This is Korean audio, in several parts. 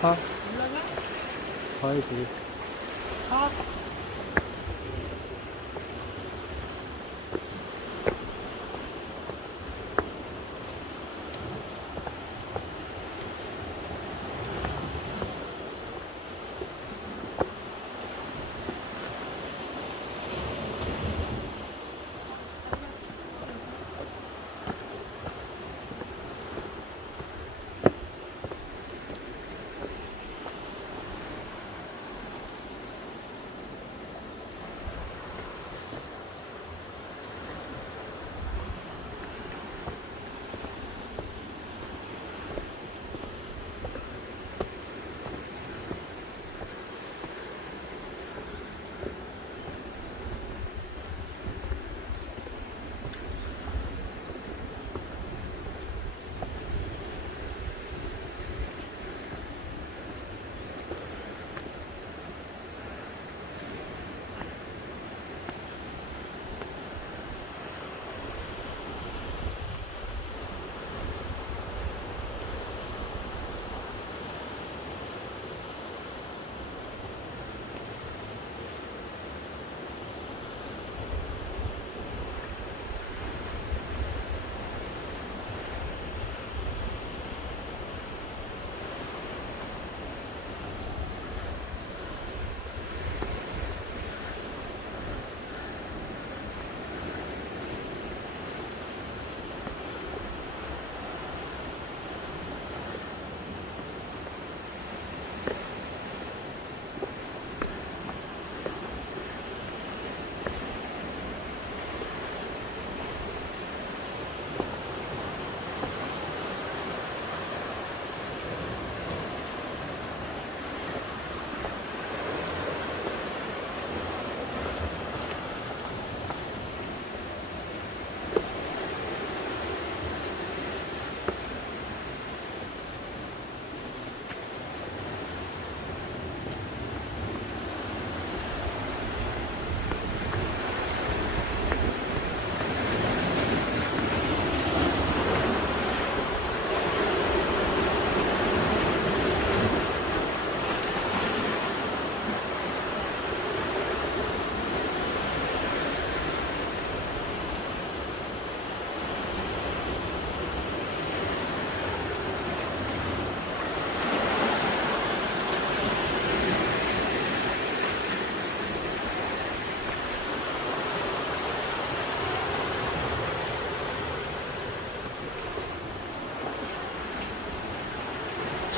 가, 올라가? 가야지. 가.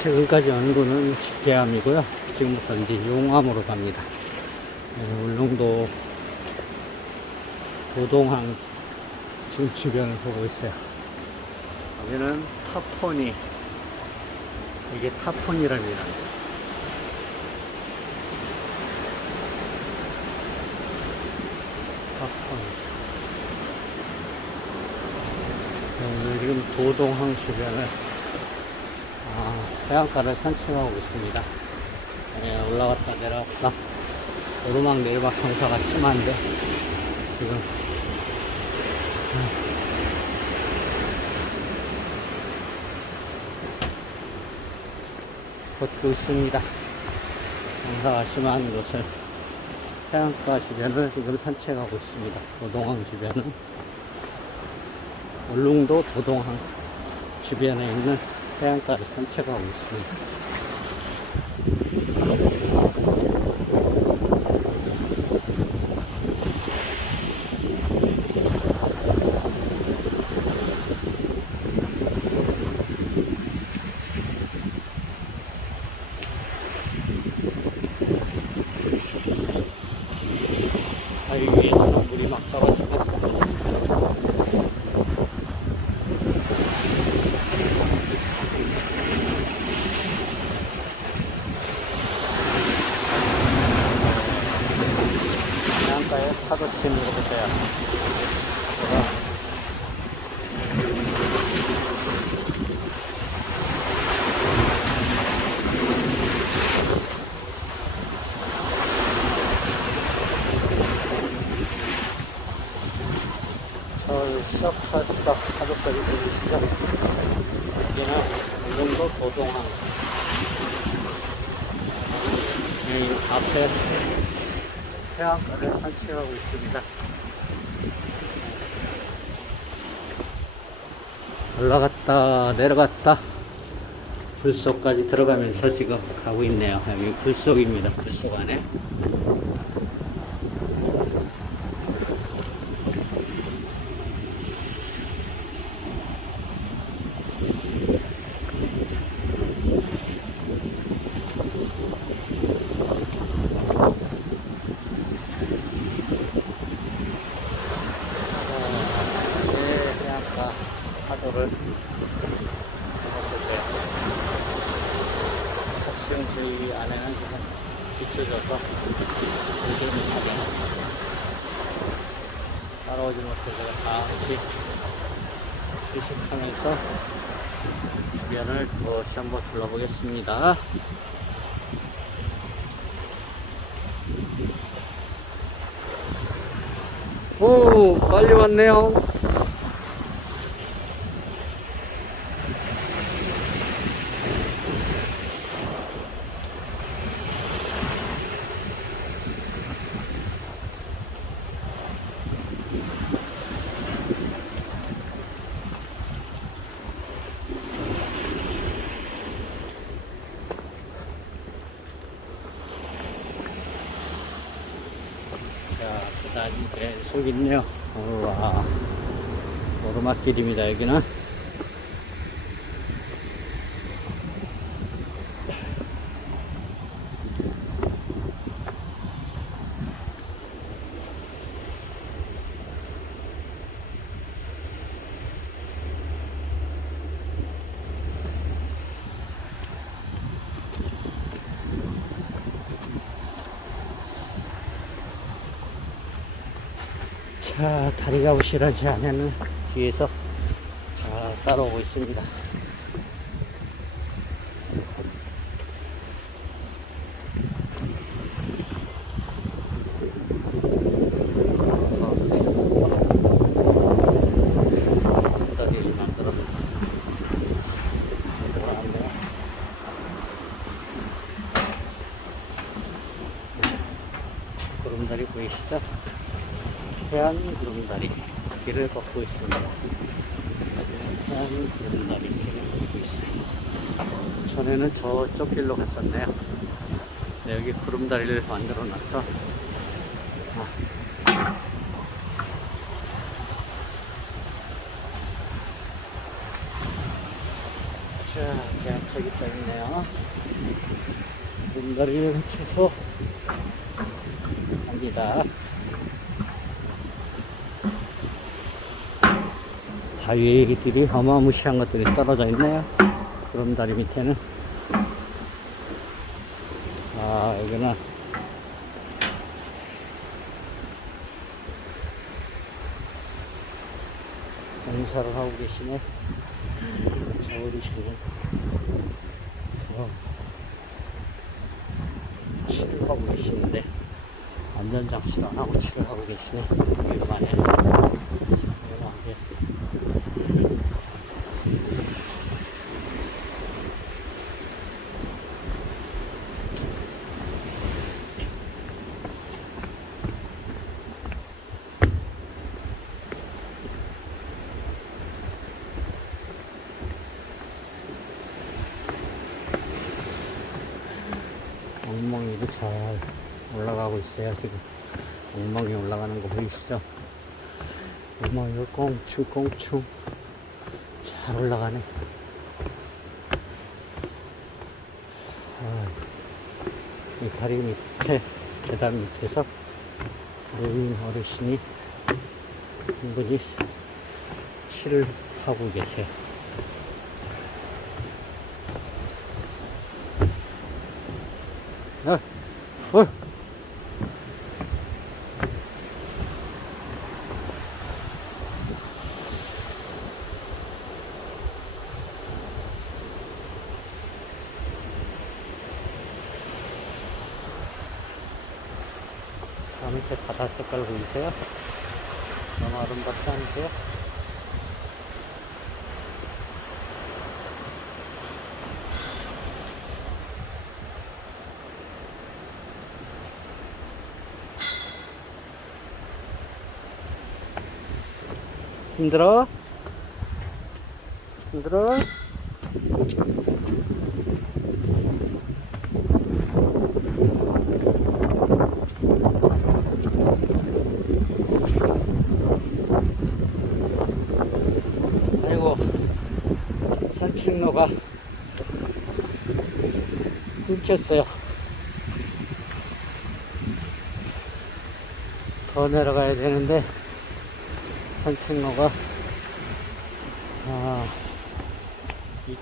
지금까지 온 곳은 직계암이고요. 지금부터 이제 용암으로 갑니다. 네, 울릉도 도동항 지금 주변을 보고 있어요. 여기는 타포니, 이게 타포니랍니다. 타포니. 오늘 지금 도동항 주변을 해안가를 산책하고 있습니다. 네, 올라갔다 내려갔다 오르막 내리막 경사가 심한데 지금 걷고 있습니다. 경사가 심한 곳을 해안가 주변을 지금 산책하고 있습니다. 도동항 주변은 울릉도 도동항 주변에 있는 해안가를 산책하고 있습니다. 바위 위에서는 물이 막 떨어지고 해안가에 파도 치는 거 보세요. 썩썩썩 파도 소리 들리시죠? 여기는 울릉도 도동항 이 앞에 해안가를 산책하고 있습니다. 올라갔다 내려갔다 굴속까지 들어가면서 지금 가고 있네요. 여기 굴속입니다. 굴속 안에. 해안가 파도를 보세요. 지금 저희 안에는 지금 비춰져서 즐기는 차량 따라오지 못해서 잠시 휴식하면서 주변을 다시 한번 둘러보겠습니다. 오, 빨리 왔네요. 자, 그다음 계속 있네요. 우와, 오르막길입니다. 여기는. 자, 다리가 부실하지 않으면 뒤에서 잘 따라오고 있습니다. 다리를 만들어 들어갑니다. 구름다리 보이시죠? 해안 구름다리 길을 걷고 있습니다. 해안 구름다리 길을 걷고 있어요. 전에는 저쪽 길로 갔었네요. 네, 여기 구름다리를 만들어 놨어. 자, 계약책이 또 있네요. 구름다리를 거쳐서 갑니다. 바위들이 어마무시한 것들이 떨어져 있네요. 구름다리 밑에는. 아, 여기는 공사를 하고 계시네. 저으리시고 칠을 하고 계시는데 안전장치도 안 하고 칠을 하고 계시네. 위험하네. 위험하게. 엉망이도 잘 올라가고 있어요. 지금 엉망이 올라가는 거 보이시죠? 엉망이가 꽁충꽁충 잘 올라가네. 이 다리 밑에 계단 밑에서 노인 어르신이 한 분이 칠을 하고 계세요. 저 밑에 바다 색깔 보이세요? 너무 아름답지 않으세요? 힘들어? 힘들어? 아이고, 산책로가 끊겼어요. 더 내려가야 되는데 산책로가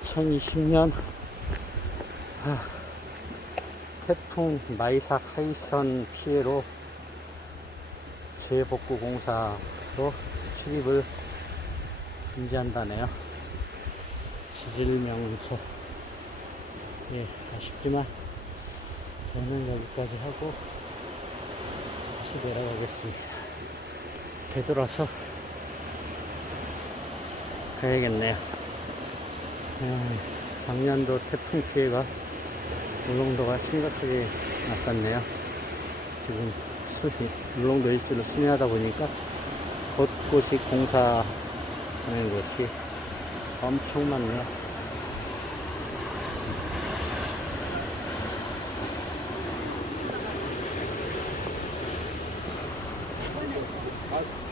2020년 태풍 마이삭 하이선 피해로 재복구 공사로 출입을 금지한다네요. 지질명소. 예, 아쉽지만 저는 여기까지 하고 다시 내려가겠습니다. 되돌아서 가야겠네요. 작년도 태풍 피해가 울릉도가 심각하게 났었네요. 지금 울릉도 일주를 순회하다 보니까 곳곳이 공사하는 곳이 엄청 많네요.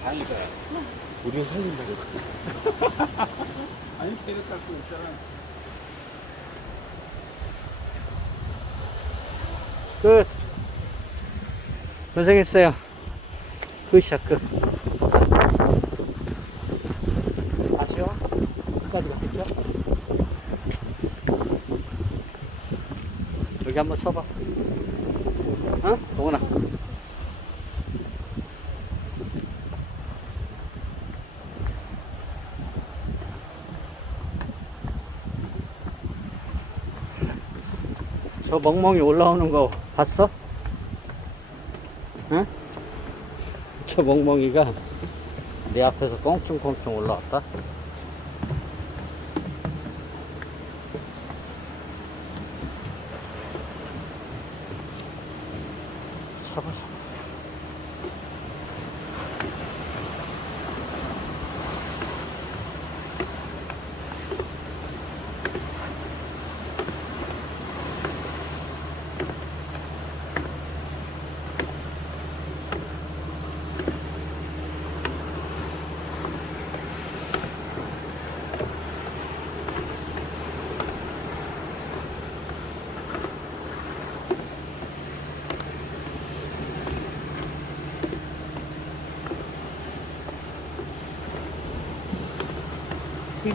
다행이다. 우리가 살린다고. 아니, 배를 깔고 있잖아. 끝. 고생했어요. 끝이야, 끝. 아쉬워? 끝까지 갔겠죠? 여기 한번 서봐. 어? 동원아. 저 멍멍이 올라오는 거 봤어? 응? 저 멍멍이가 내 앞에서 껑충껑충 올라왔다. 잡아.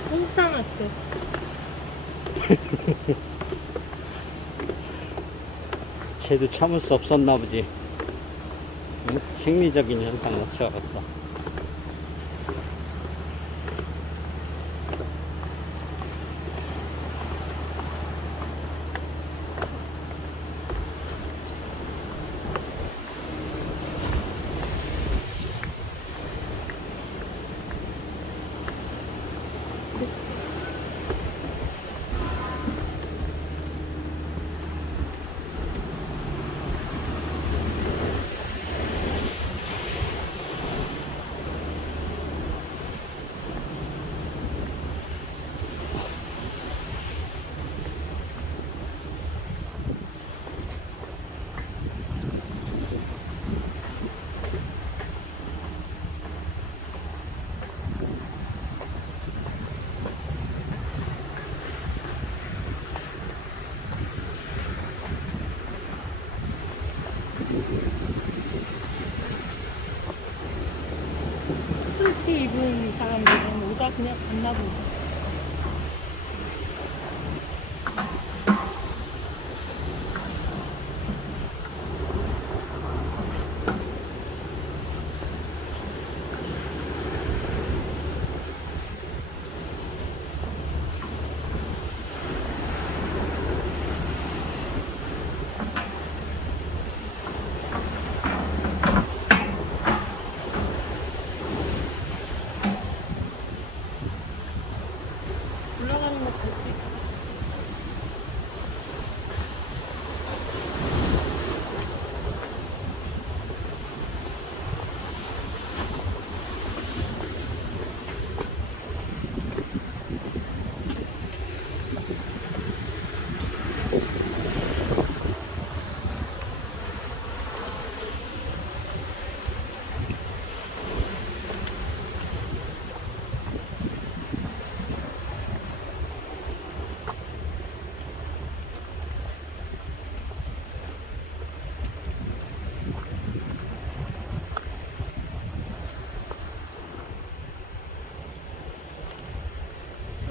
똥 싸놨어. 쟤도 참을 수 없었나 보지. 응? 생리적인 현상을 취하겠어. 그렇게 입은 사람들은 오다 그냥 갔나 보다.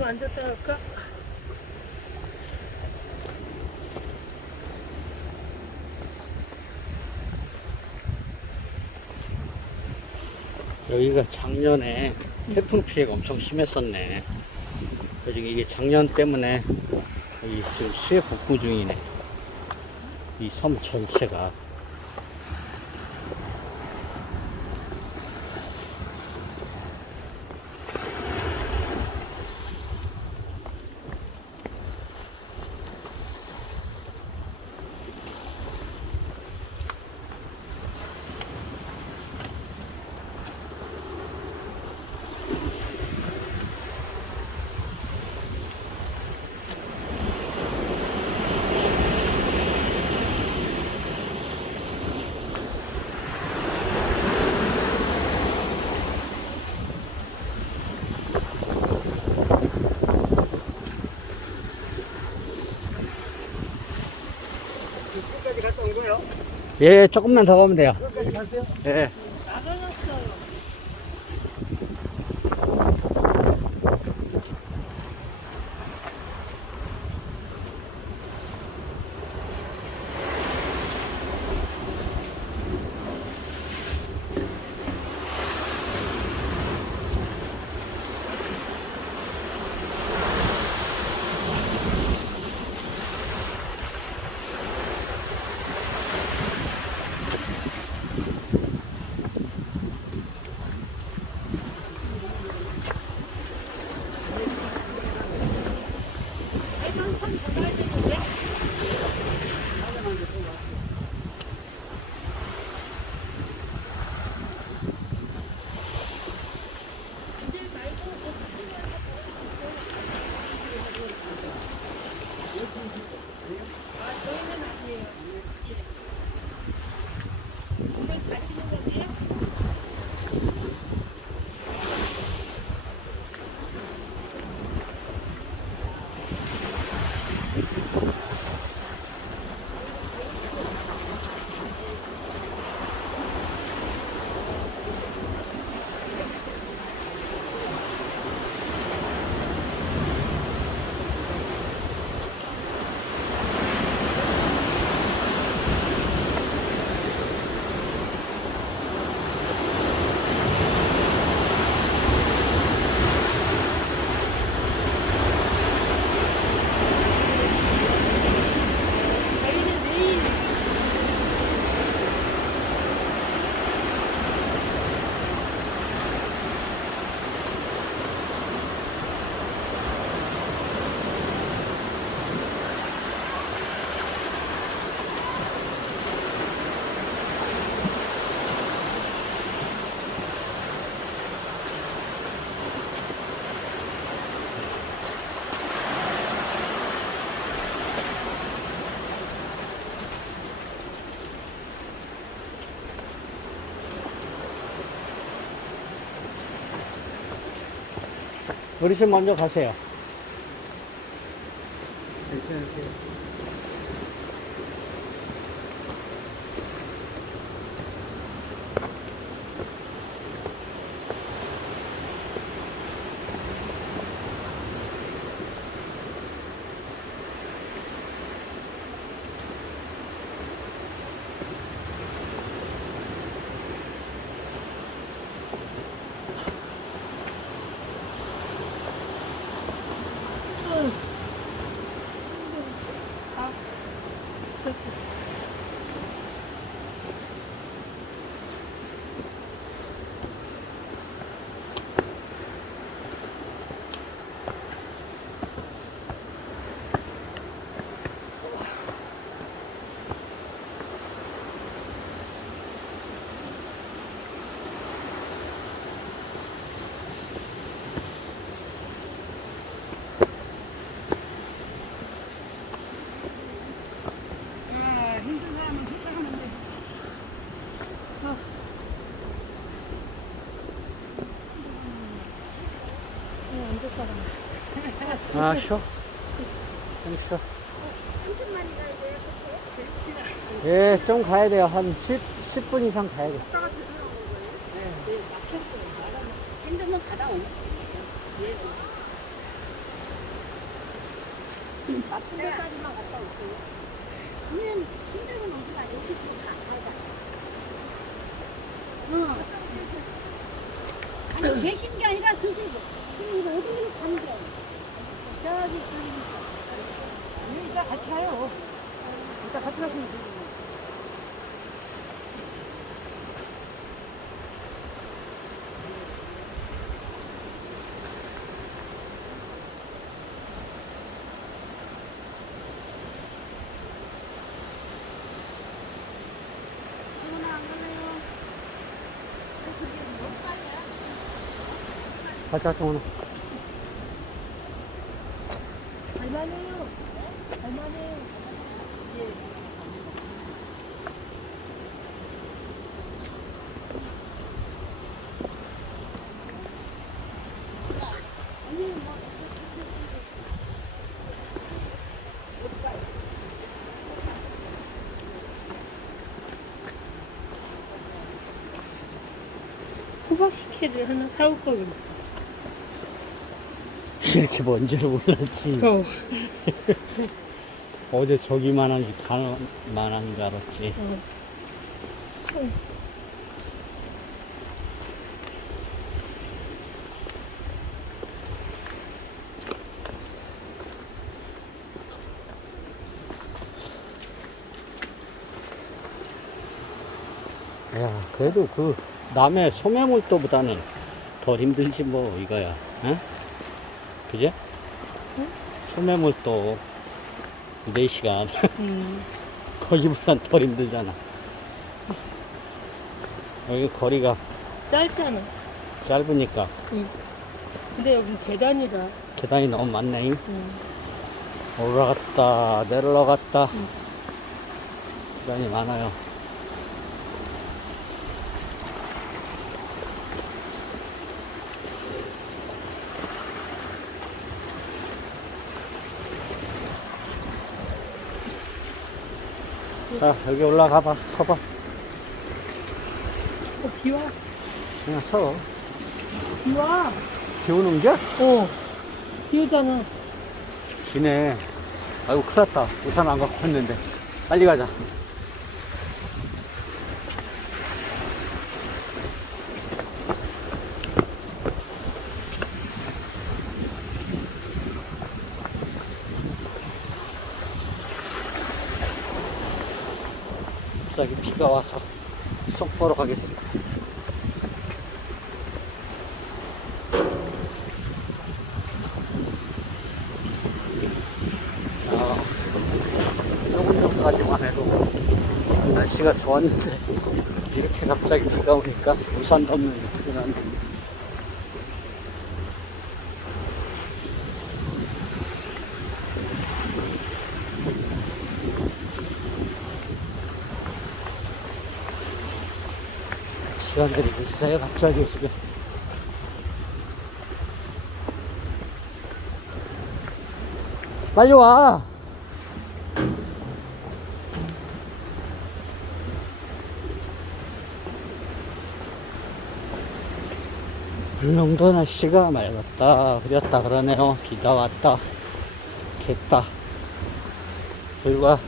앉았다 할까? 여기가 작년에 태풍 피해가 엄청 심했었네. 그래서 이게 작년 때문에 여기 지금 수해 복구 중이네. 이 섬 전체가. 끝까지 갔다 온 거예요? 예, 조금만 더 가면 돼요. 끝까지 갔어요? 예. 나가놨어요. 어르신 먼저 가세요. 아, 쉬어. 좀 쉬어. 예, 좀 가야 돼요. 한 10분 이상 가야 돼. 힘들면 가다 오네. 아픈 데까지만 갔다 올게요. 그러면 힘들면 오지 마. 여기 좀 가자. 아니, 계신 게 아니라 스스로. 스스로 어디로 가는 게 아니라. 저기 가니까. 이따 같이 가요. 이따 같이 가시면 되지. 가자, 동원아. 갈만해요. 갈만해요. 호박 식혜를 하나 사올 거긴. 이렇게 뭔지를 몰랐지. 어제 저기만한 게 가만한 줄 알았지. 야, 그래도 그 남의 소매물도보다는 덜 힘들지 뭐 이거야. 응? 그지? 응? 소매물도 4시간 음. 거기보단 덜 힘들잖아. 여기 거리가 짧잖아. 짧으니까 근데 여긴 계단이라. 계단이 너무 많네. 음. 올라갔다 내려갔다 응. 계단이 많아요. 자, 여기 올라가봐. 서봐. 비와. 그냥 서. 비와. 비 오는 게? 비 오잖아. 비네. 아이고, 큰일 났다. 우산 안 갖고 왔는데. 빨리 가자. 갑자기 비가 와서 손 보러 가겠습니다. 조금 전까지만 해도 날씨가 좋았는데 이렇게 갑자기 비가 오니까 우산도 없는 큰일 났네. 시간 들이고 있어요 갑자기 지금. 빨리 와. 울릉도 날씨가 맑았다 흐렸다 그러네요. 비가 왔다 겠다. 불과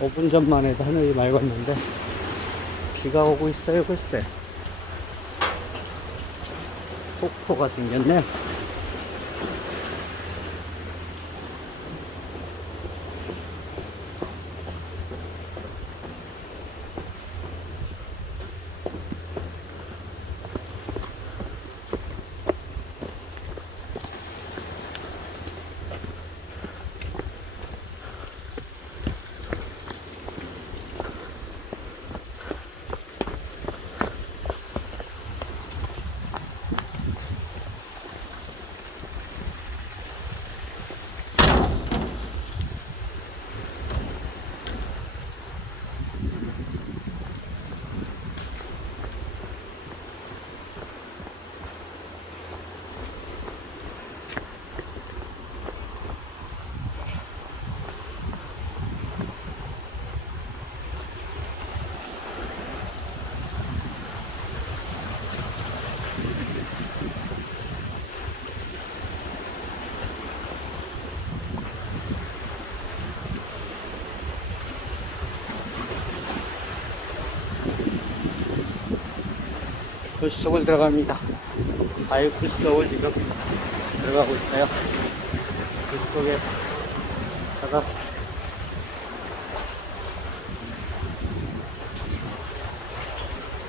5분 전만 해도 하늘이 맑았는데 비가 오고 있어요. 글쎄 폭포가 생겼네. 굴속을 들어갑니다. 아예 굴속을 지금 들어가고 있어요. 굴속에 다가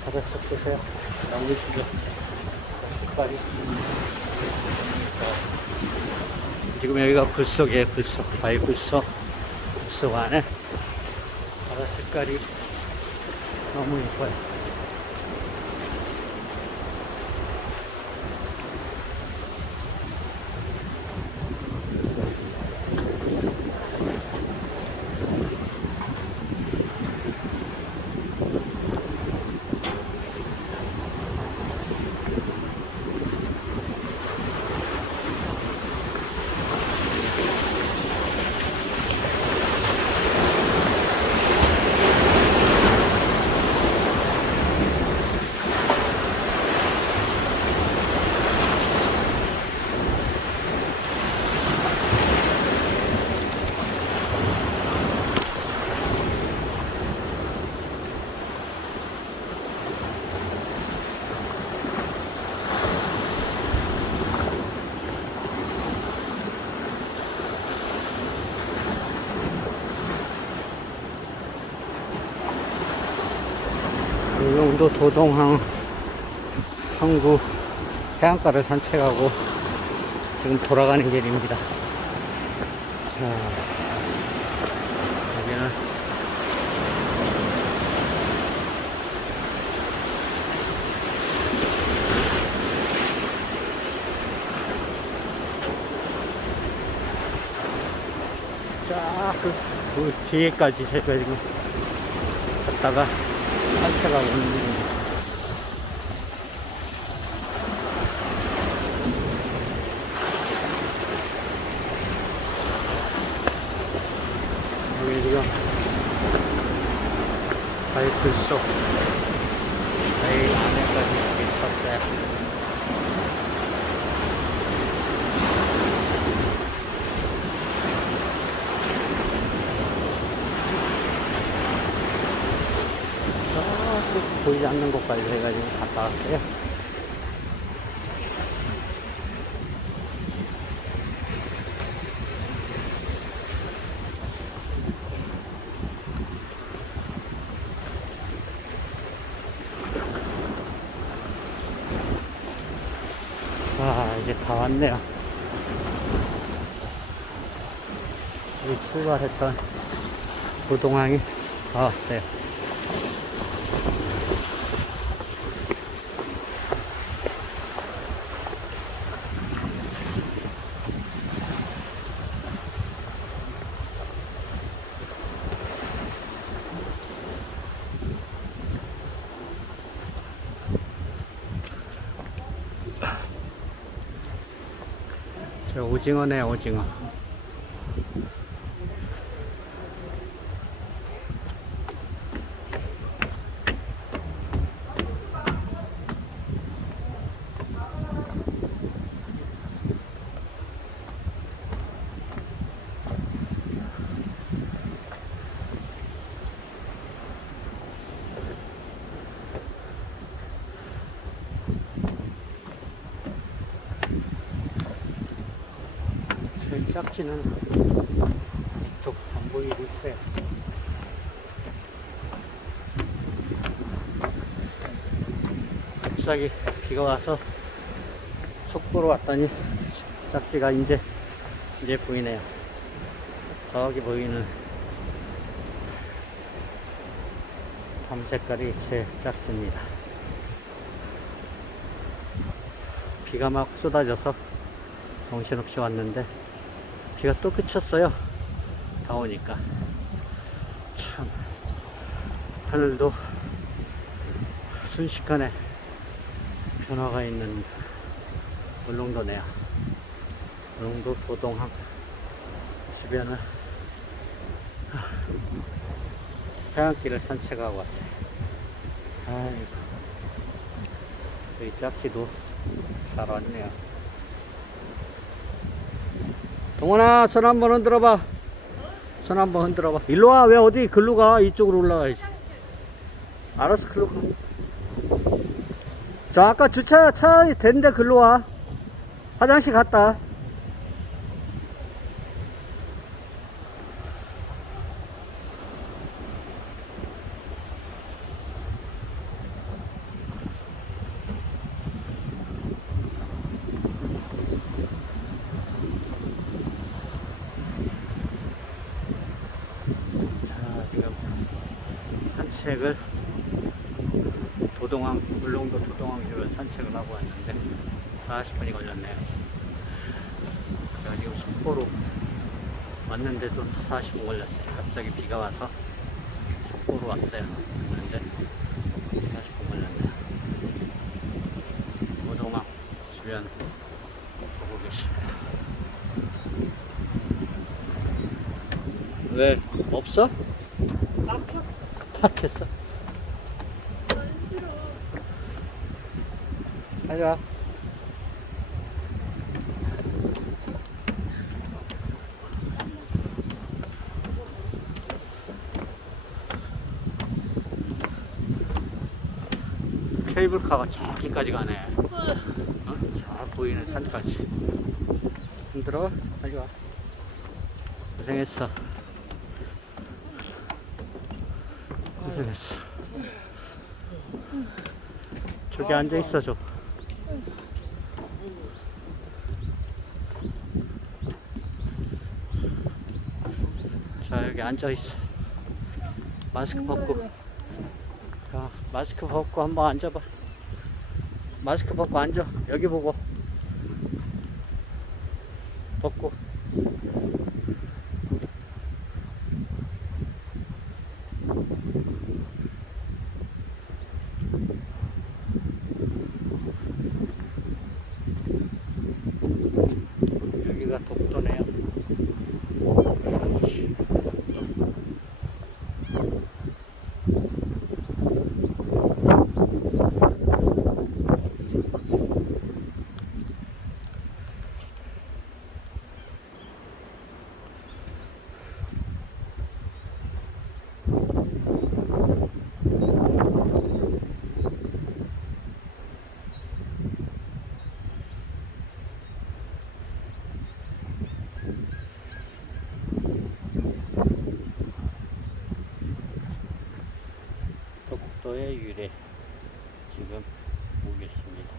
바닷속 보세요. 너무 이쁘죠? 색깔이. 지금 여기가 굴속이에요. 굴속. 아예 굴속. 굴속 안에 바다 색깔이 너무 예뻐요. 울릉도 도동항 항구 해안가를 산책하고 지금 돌아가는 길입니다. 자, 여기는 쫙 그 뒤에까지 제가 지금 갔다가 산책하고 있는 중입니다. 여기 지금 바이크 속 바위 안에까지 이렇게 쳤어요. 보이지 않는 곳까지 해가지고 갔다 왔어요. 자, 이제 다 왔네요. 우리 출발했던 도동항이 다 왔어요. 저 오징어네, 오징어. 짝지는 또 안 보이고 있어요. 갑자기 비가 와서 속보로 왔더니 짝지가 이제 보이네요. 저기 보이는 밤 색깔이 제일 작습니다. 비가 막 쏟아져서 정신없이 왔는데 비가 또 그쳤어요. 다 오니까 참 하늘도 순식간에 변화가 있는 울릉도네요. 울릉도 도동항 주변은 해안길을 산책하고 왔어요. 아이고, 여기 짝지도 잘 왔네요. 동원아, 손 한번 흔들어봐. 손 한번 흔들어봐. 일로 와. 왜 어디 글로 가? 이쪽으로 올라가야지. 알았어, 글로 가. 저 아까 주차 차 됐는데 글로 와. 화장실 갔다. 자, 지금 산책을 울릉도 도동항 주변 산책을 하고 왔는데 40분이 걸렸네요. 제가 지금 속보로 왔는데도 40분 걸렸어요. 갑자기 비가 와서 속보로 왔어요. 왔는데 40분 걸렸네요. 도동항 주변 보고 계십니다. 왜 없어? 막혔어. 탁했어. 가자. 케이블카가 저기까지 가네. 어? 저 보이는 산까지. 힘들어? 빨리 와. 고생했어. 고생했어. 저기 앉아 있어 줘. 자, 여기 앉아 있어. 마스크 벗고. 자, 마스크 벗고 한번 앉아봐. 마스크 벗고 앉아. 여기 보고. 벗고. 여기가 독도네요. 독도의 유래 지금 보고 계십니다.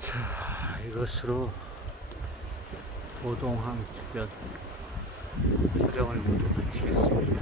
자, 이것으로 도동항 주변 촬영을 모두 마치겠습니다.